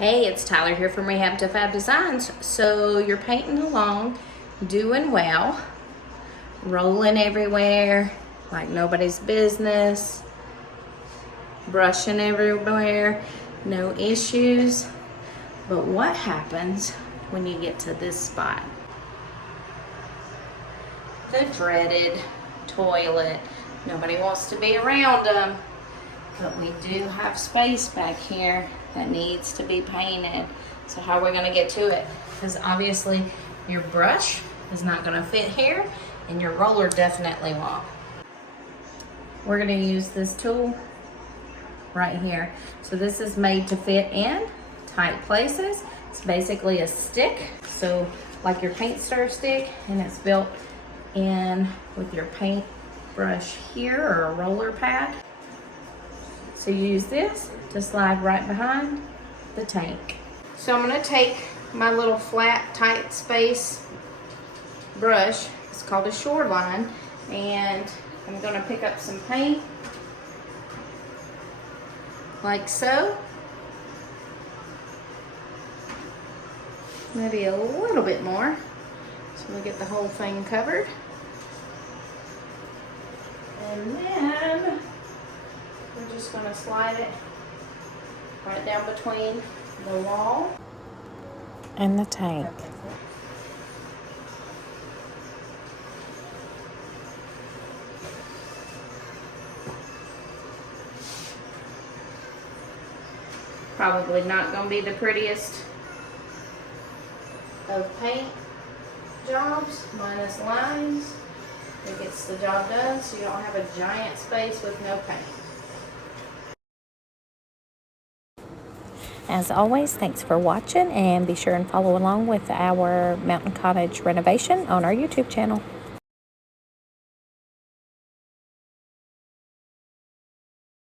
Hey, it's Tyler here from Rehab to Fab Designs. So you're painting along, doing well, rolling everywhere like nobody's business, brushing everywhere, no issues. But what happens when you get to this spot? The dreaded toilet. Nobody wants to be around them. But we do have space back here that needs to be painted. So how are we gonna get to it? Because obviously your brush is not gonna fit here and your roller definitely won't. We're gonna use this tool right here. So this is made to fit in tight places. It's basically a stick. So like your paint stir stick, and it's built in with your paint brush here or a roller pad. So you use this to slide right behind the tank. So I'm gonna take my little flat, tight space brush, it's called a shoreline, and I'm gonna pick up some paint, like so. Maybe a little bit more, so we get the whole thing covered. And then we're just going to slide it right down between the wall and the tank. Probably not going to be the prettiest of paint jobs, minus lines. It gets the job done so you don't have a giant space with no paint. As always, thanks for watching, and be sure and follow along with our Mountain Cottage renovation on our YouTube channel.